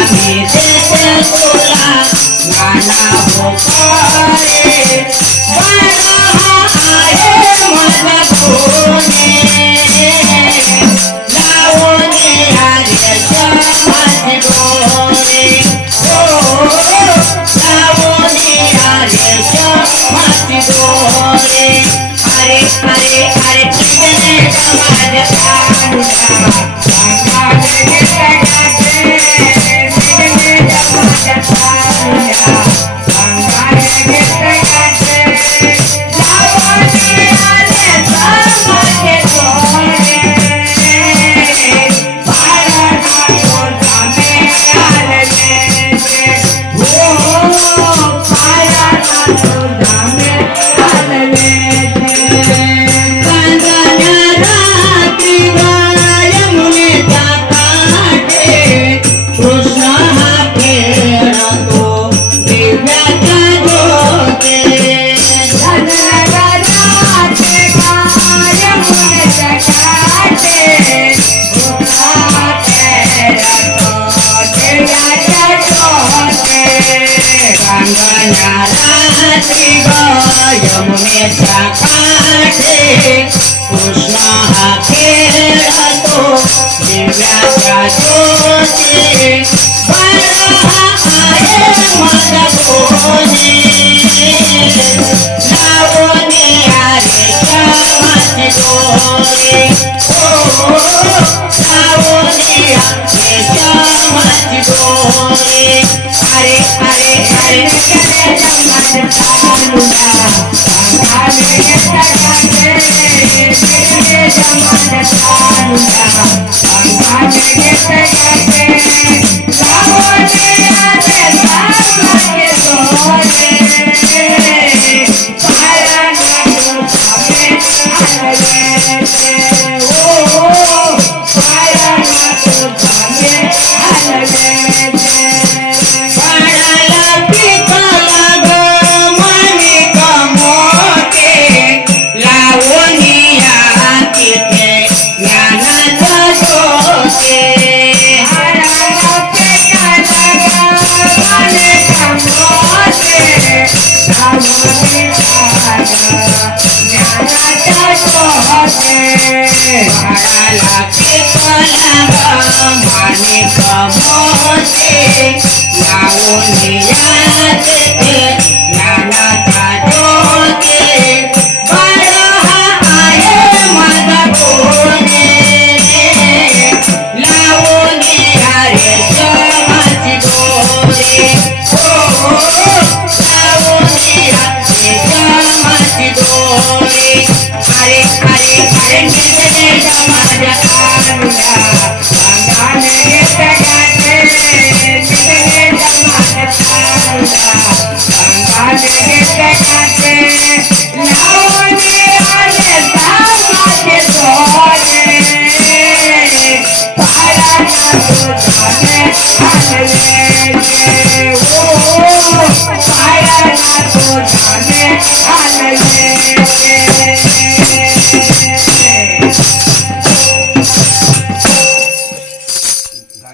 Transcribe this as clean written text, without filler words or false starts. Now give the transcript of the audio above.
आम्ही देत तुला नाना हो करे बाळा आहे माझा कोणी लावून आर्याच्या माझी डोळे हो लावून आर्याच्या माझी डोळे अरे अरे अरे कितने माझ्या तारुण्या अंगाने घेतले कितने माझ्या तारुण्या अंगाने घेतले लावणी आल्याचा माझे डोळे बाळा तुझा मी आलेले हो बाळा तुझा मी आलेले यमुनेच्या काठी कृष्ण हा खेळतो दिव्याच्या ज्योती बाळा आहे माझा कोणी लावणी आर्याच्या माझी डोळे हो लावणी आर्याच्या माझी डोळे अरे अरे अरे माझ्या तारुण्या अंगाने घेतले माझ्या तारुण्या अंगाने घेतले लावणी आल्याचा माझे डोळे बाळा तुझा मी आलेले ओ बाळा तुझा मी आलेले बाळाला पिकाला ग माणिक मोठे लावणीया तिथे ज्ञानाचा शोधे बाळाला पिकाला ग माणिक मोठे लावणीया ज्ञानाचा शोधे बाळाला पिकाला ग माणिक मोठे लावणीया तिथे ज्ञानाचा ज्योती बाळा आहे माझा कोणी लावणी आर्याच्या माझी डोळे हो लावणी आर्याच्या माझी डोळे अरे अरे अरे निघले माझ्या तारुण्या अंगाने घेतले निघले माझ्या तारुण्या अंगाने घेतले लावणी आल्याचा माझे डोळे बाळा तुझा मी आलेले